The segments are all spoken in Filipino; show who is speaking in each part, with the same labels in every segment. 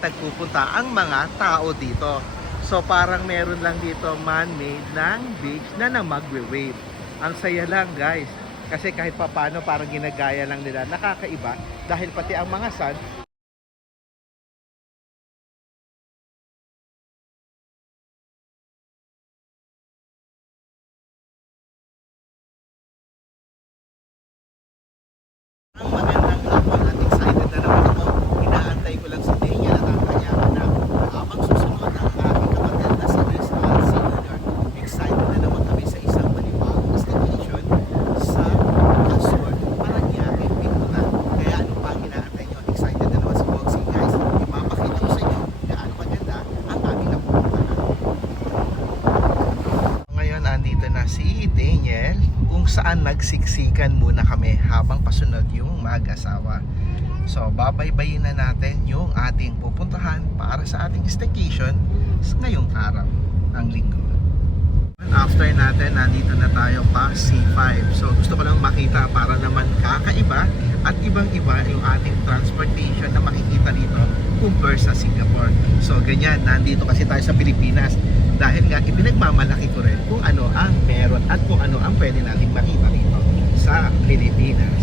Speaker 1: nagpupunta ang mga tao dito. So parang meron lang dito man-made ng beach na na magwe-wave. Ang saya lang guys. Kasi kahit papano parang ginagaya lang nila. Nakakaiba dahil pati ang mga sun Ang magandang hapon at excited na naman ako. Inaantay ko lang si Daniel at ang kanyang anak. Habang susunod ang aking kapatid na si Liz at si Junior. Excited na naman kami sa isang malibang destination sa Azor, Paranaque, Picuna. Kaya ano pa ang inaantay nyo? Excited na naman si Boxing guys. Ipapakita ko sa inyo gaano kaganda ang aming napupuntahan. Ngayon, andito na si Daniel kung saan nagsiksikan muna kami habang pasunod yung mag-asawa. So, babaybayin na natin yung ating pupuntahan para sa ating staycation sa ngayong araw ng linggo. After natin, nandito na tayo pa C5. So, gusto ko lang makita para naman kakaiba at ibang-iba yung ating transportation na makikita dito compare sa Singapore. So, ganyan, nandito kasi tayo sa Pilipinas dahil nga ipinagmamalaki ko rin kung ano ang meron at kung ano ang pwede nating makita dito sa Pilipinas.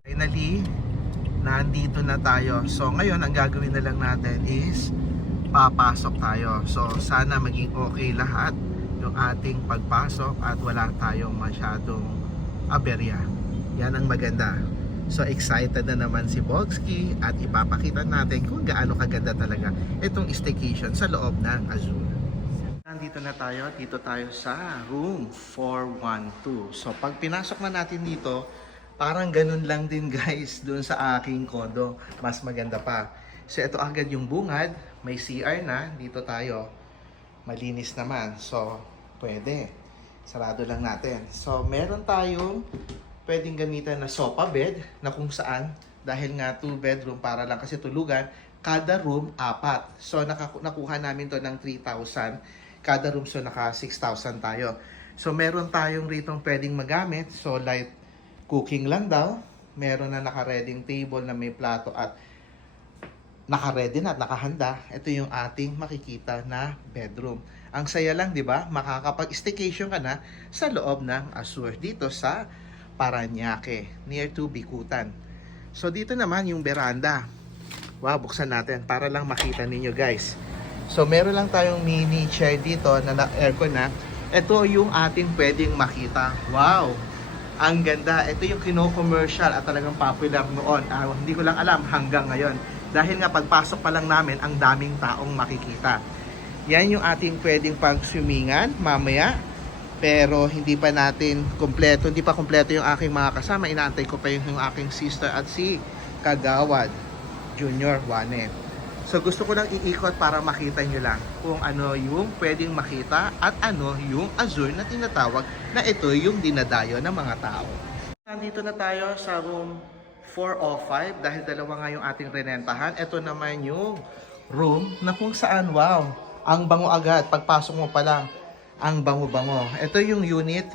Speaker 1: Finally, nandito na tayo. So, ngayon, ang gagawin na lang natin is papasok tayo. So, sana maging okay lahat yung ating pagpasok at wala tayong masyadong aberya. Yan ang maganda. So excited na naman si Bogsky at ipapakita natin kung gaano kaganda talaga itong staycation sa loob ng Azul. Nandito na tayo, dito tayo sa room 412. So pag pinasok na natin dito, parang ganun lang din guys doon sa aking kondo. Mas maganda pa. So ito agad yung bungad, may CR na, dito tayo. Malinis naman. So pwede. Sarado lang natin. So meron tayong pwedeng gamitan na sofa bed na kung saan dahil nga two bedroom para lang kasi tulugan kada room apat. So nakuha namin to ng 3,000 kada room so naka 6,000 tayo. So meron tayong ritong pwedeng magamit. So light cooking lang daw. Meron na naka-reading table na may plato at naka-ready na at nakahanda. Ito yung ating makikita na bedroom. Ang saya lang, di ba? Makakapag-staycation ka na sa loob ng Azur dito sa Paranaque, near to Bikutan. So dito naman yung veranda. Wow, buksan natin para lang makita ninyo guys. So meron lang tayong mini chair dito na na- aircon na. Ito yung ating pwedeng makita. Wow! Ang ganda. Ito yung kino-commercial at talagang popular noon. Ah, hindi ko lang alam hanggang ngayon. Dahil nga pagpasok pa lang namin, ang daming taong makikita. Yan yung ating pwedeng pang-swimingan mamaya. Pero hindi pa natin kompleto, hindi pa kompleto yung aking mga kasama. Inaantay ko pa yung, yung aking sister at si Kagawad Junior Wane. So gusto ko lang iikot para makita nyo lang kung ano yung pwedeng makita at ano yung Azure na tinatawag na ito yung dinadayo ng mga tao. Nandito na tayo sa room 405 dahil dalawa nga yung ating renentahan. Ito naman yung room na kung saan, wow, ang bango agad. Pagpasok mo pa lang, ang bango-bango. Ito yung unit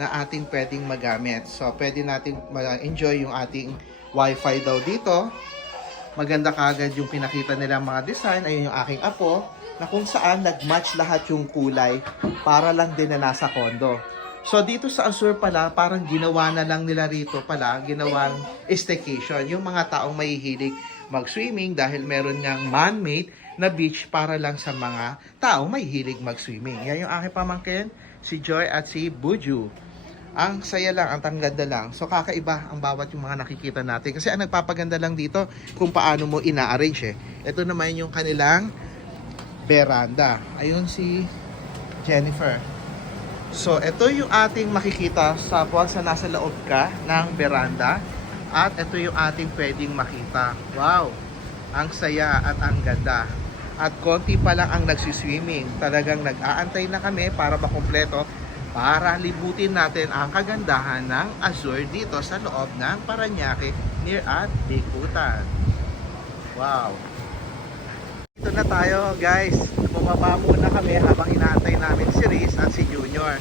Speaker 1: na ating pwedeng magamit. So, pwede natin ma-enjoy yung ating wifi daw dito. Maganda kagad yung pinakita nila mga design. Ayun yung aking apo na kung saan nag-match lahat yung kulay para lang din na nasa kondo. So dito sa Azure pala, parang ginawa na lang nila rito pala, ginawang staycation. Yung mga taong mahihilig mag-swimming dahil meron ngang man-made na beach para lang sa mga taong mahihilig mag-swimming. Yan yung aking pamangkin, si Joy at si Buju. Ang saya lang, ang tangganda lang. So kakaiba ang bawat yung mga nakikita natin. Kasi ang nagpapaganda lang dito kung paano mo ina-arrange eh. Ito naman yung kanilang veranda. Ayun si Jennifer. So, ito yung ating makikita sa na nasa loob ka ng veranda. At ito yung ating pwedeng makita. Wow! Ang saya at ang ganda. At konti pa lang ang nagsiswimming. Talagang nag-aantay na kami para makumpleto para libutin natin ang kagandahan ng Azure dito sa loob ng Paranaque near at Bikutan. Wow! Ito na tayo guys. Bumaba muna kami habang inaantay namin si Riz at si Junior.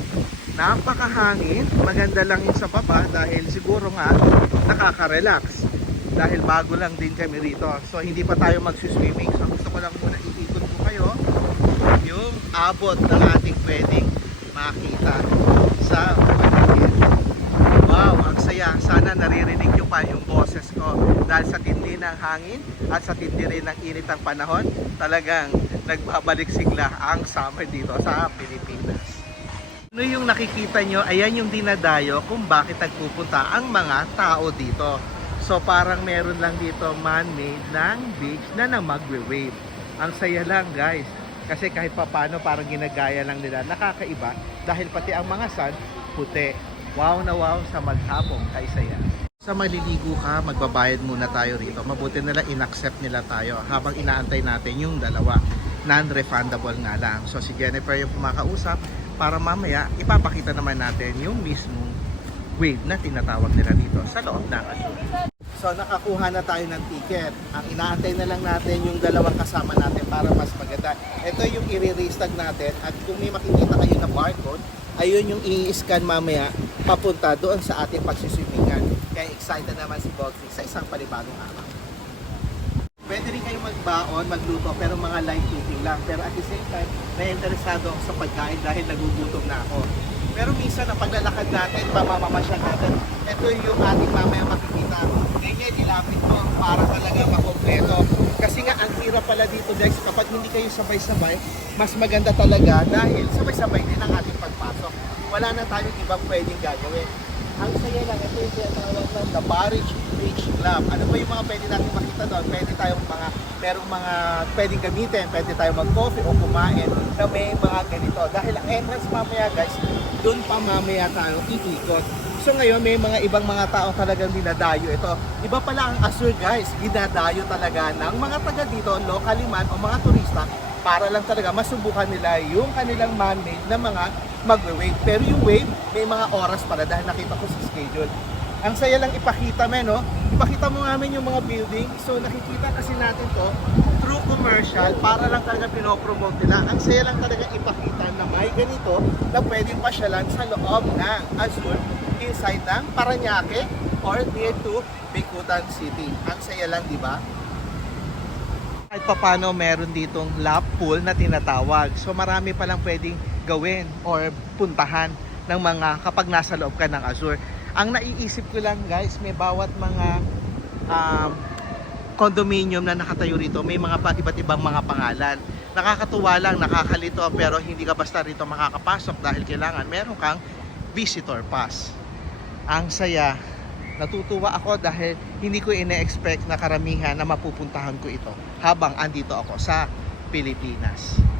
Speaker 1: Napakahangin. Maganda lang yung sa baba dahil siguro nga nakaka-relax. Dahil bago lang din kami rito. So hindi pa tayo magsiswimming. So gusto ko lang abot ng ating pwedeng makita sa paligid. Wow, ang saya. Sana naririnig nyo pa yung boses ko dahil sa tindi ng hangin at sa tindi rin ng init ng panahon, talagang nagbabalik sigla ang summer dito sa Pilipinas. Ano yung nakikita nyo? Ayan yung dinadayo kung bakit nagpupunta ang mga tao dito. So parang meron lang dito man-made ng beach na na magwe-wave. Ang saya lang guys. Kasi kahit papano parang ginagaya lang nila. Nakakaiba dahil pati ang mga sun puti. Wow na wow sa maghapong kay saya. Sa maliligo ka, magbabayad muna tayo rito. Mabuti nila in-accept nila tayo habang inaantay natin yung dalawa. Non-refundable nga lang. So si Jennifer yung kumakausap para mamaya ipapakita naman natin yung mismong wave na tinatawag nila dito sa loob ng Azul. So nakakuha na tayo ng ticket. Ang inaantay na lang natin yung dalawang kasama natin para mas maganda. Ito yung i-restag natin at kung may makikita kayo na barcode, ayun yung i-scan mamaya papunta doon sa ating pagsiswimingan. Kaya excited naman si Bogsy sa isang panibagong araw. Pwede rin kayo magbaon, magluto, pero mga light cooking lang. Pero at the same time, na-interesado ako sa pagkain dahil nagugutom na ako. Pero minsan na paglalakad natin, pamamamasyal natin, ito yung ating mamaya makikita. Ganyan, nilapit ko para talaga makompleto. Kasi nga, ang hirap pala dito guys, kapag hindi kayo sabay-sabay, mas maganda talaga dahil sabay-sabay din ang ating pagpasok. Wala na tayong ibang pwedeng gagawin. Ang saya lang, ito yung tinatawag ng The Barrage Beach Club. Ano ba yung mga pwede natin makita doon? Pwede tayong mga, merong mga pwedeng gamitin, pwede tayong mag-coffee o kumain na may mga ganito. Dahil ang entrance mamaya guys, doon pa mamaya tayo iikot. So ngayon may mga ibang mga tao talagang dinadayo ito. Iba pala ang Azur guys, dinadayo talaga ng mga taga dito, locally man o mga turista para lang talaga masubukan nila yung kanilang man-made na mga magwe-wave. Pero yung wave, may mga oras para dahil nakita ko sa schedule. Ang saya lang ipakita men, no? Ipakita mo namin yung mga building. So nakikita kasi natin to through commercial para lang talaga pinopromote nila. Ang saya lang talaga ipakita na may ganito na pwedeng pasyalan sa loob ng Azul inside ng Paranaque or near to Bikutan City. Ang saya lang, di ba? kahit papano meron ditong lap pool na tinatawag. So marami palang pwedeng gawin or puntahan ng mga kapag nasa loob ka ng Azure. Ang naiisip ko lang guys, may bawat mga um, condominium na nakatayo rito, may mga iba't ibang mga pangalan. Nakakatuwa lang, nakakalito, pero hindi ka basta rito makakapasok dahil kailangan meron kang visitor pass. Ang saya, natutuwa ako dahil hindi ko ine-expect na karamihan na mapupuntahan ko ito habang andito ako sa Pilipinas.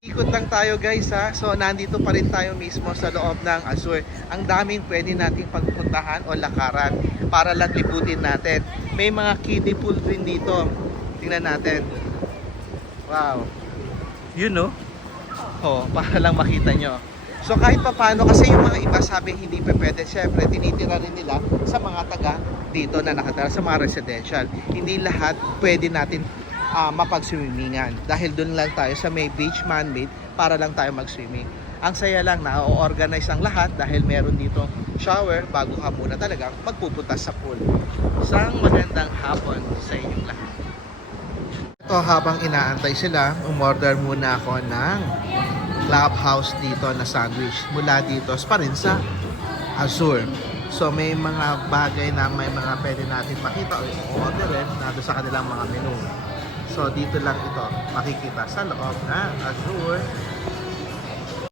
Speaker 1: Ikot lang tayo guys ha. So nandito pa rin tayo mismo sa loob ng Azure. Ang daming pwede nating pagpuntahan o lakaran para lang liputin natin. May mga kiddie pool rin dito. Tingnan natin. Wow. Yun no? Oh, para lang makita nyo. So kahit pa paano, kasi yung mga iba sabi hindi pa pwede, syempre tinitira rin nila sa mga taga dito na nakatira sa mga residential. Hindi lahat pwede natin ah, mapag-swimmingan dahil doon lang tayo sa may beach man-made para lang tayo mag-swimming. Ang saya lang na o-organize ang lahat dahil meron dito shower bago ka muna talaga magpupunta sa pool. Isang magandang hapon sa inyong lahat. Ito habang inaantay sila, umorder muna ako ng clubhouse dito na sandwich mula dito pa rin sa Azur. So may mga bagay na may mga pwede natin makita o orderin na sa kanilang mga menu. So dito lang ito makikita sa loob na Azur.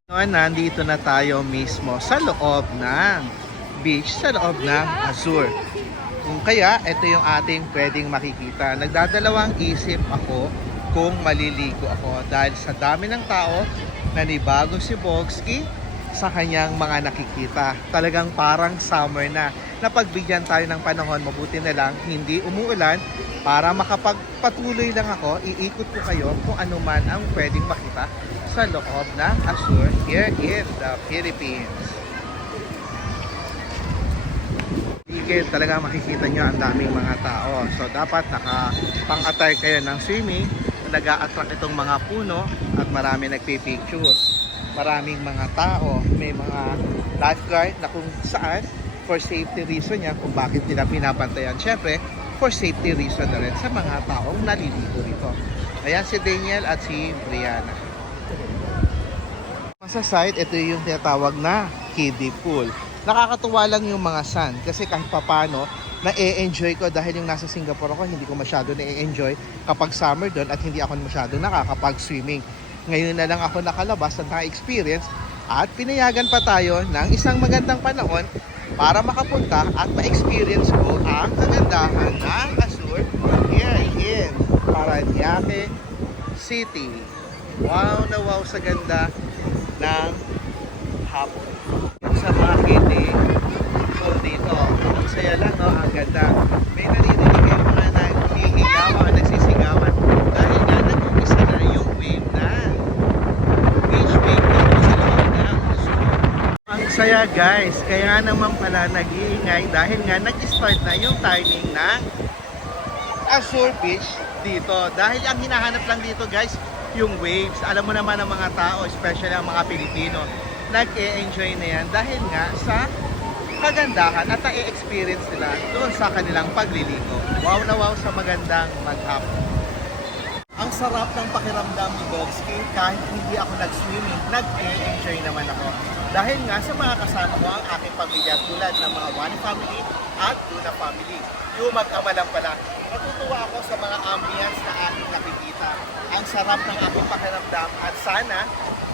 Speaker 1: Ngayon, nandito na tayo mismo sa loob ng beach, sa loob ng Azur. Kung kaya, ito yung ating pwedeng makikita. Nagdadalawang isip ako kung maliligo ako dahil sa dami ng tao, nanibago si Bogsky sa kanyang mga nakikita. Talagang parang summer na. Napagbigyan tayo ng panahon, mabuti na lang, hindi umuulan para makapagpatuloy lang ako, iikot ko kayo kung ano man ang pwedeng makita sa loob ng Azure here in the Philippines. Higit talaga makikita nyo ang daming mga tao. So dapat nakapang-attire kayo ng swimming. nag attract itong mga puno at marami nagpipictures. Maraming mga tao. May mga lifeguard na kung saan for safety reason yan kung bakit nila pinapantayan. Siyempre, for safety reason na rin sa mga taong naliligo rito. Ayan si Daniel at si Brianna. Sa site, ito yung tinatawag na kiddie pool. Nakakatuwa lang yung mga sun kasi kahit papano, na-enjoy ko dahil yung nasa Singapore ako, hindi ko masyado na-enjoy kapag summer doon at hindi ako masyado nakakapag-swimming. Ngayon na lang ako nakalabas at na-experience at pinayagan pa tayo ng isang magandang panahon para makapunta at ma-experience ko ang kagandahan ng Azure here Paranaque City. Wow na wow sa ganda ng hapon. Sa market eh, so dito, ang saya lang no, ang ganda. May naririnig kayo mga naghihigawan, nagsisigawan dahil nga nag-umpisa na yung wave na beach wave dito sa loob ng Azure. Ang saya guys, kaya naman pala nag-iingay dahil nga nag-start na yung timing ng Azure Beach dito. Dahil ang hinahanap lang dito guys, yung waves. Alam mo naman ang mga tao, especially ang mga Pilipino, nag-e-enjoy na yan dahil nga sa kagandahan at na-experience nila doon sa kanilang pagliligo. Wow na wow sa magandang maghapon. Sarap ng pakiramdam ni Dogski kahit hindi ako nag-swimming, nag-enjoy naman ako. Dahil nga sa mga kasama ko ang aking pamilya tulad ng mga One Family at Luna Family. Yung mag-ama pala. Natutuwa ako sa mga ambience na aking nakikita. Ang sarap ng aking pakiramdam at sana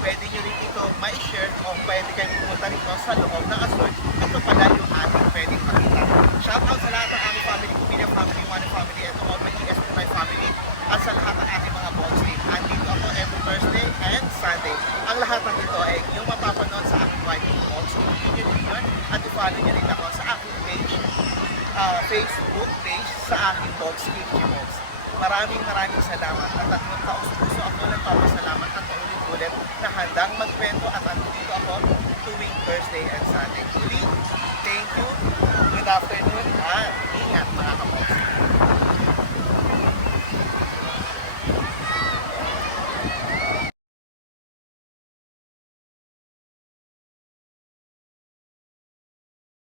Speaker 1: pwede nyo rin ito ma-share o pwede kayong pumunta rito sa loob ng Azul. Ito pala yung ating pwedeng makita. Shoutout sa lahat ng aming family, Kumilia Family, One Family, ito all my ES to my family at sa lahat ng ating mga boss team. Andito ako every Thursday and Sunday. Ang lahat ng ito ay yung mapapanood sa aking YT box. Yun yun yun. At i-follow nyo rin ako sa aking page, ah, Facebook page sa aking box, Kimchi Box. Maraming maraming salamat at tatlong taos puso ako nagpapasalamat at paulit-ulit na handang magkwento at andito ako tuwing Thursday and Sunday. Muli, thank you, good afternoon,